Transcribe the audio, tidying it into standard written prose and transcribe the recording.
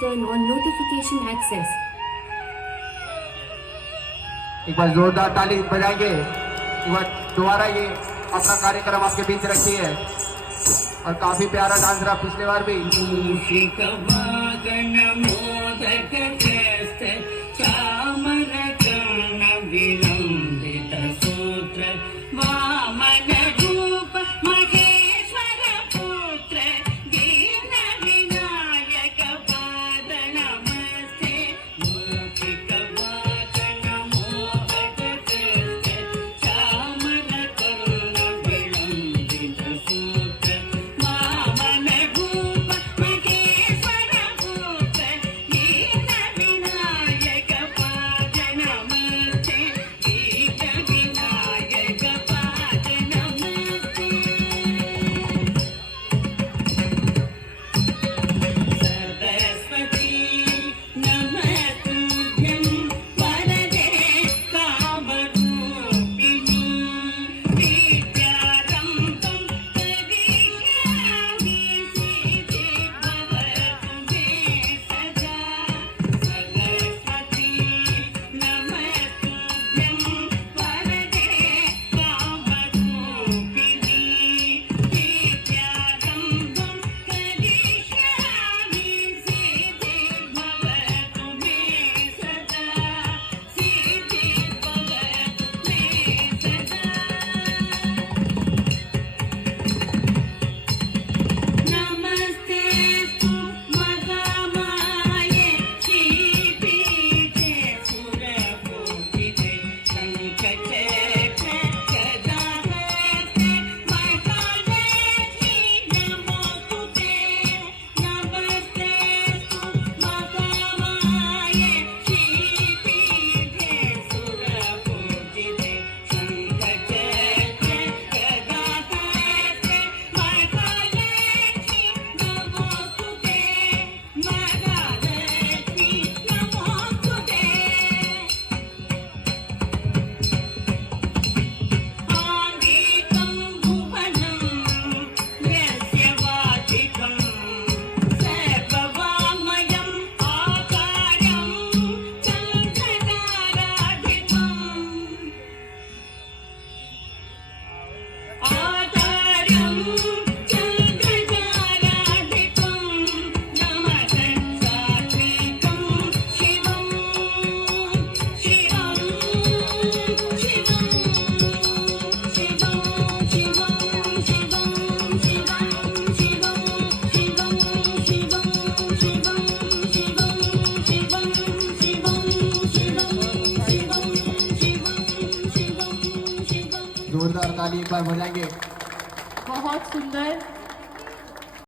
Turn on notification access. एक बार जोरदार ताली बजाएंगे। एक बार दोबारा ये अपना कार्यक्रम आपके बीच रखी है और काफी प्यारा डांस रहा पिछले बार भी। जोरदार ताली एक बार बजाएंगे। बहुत सुंदर।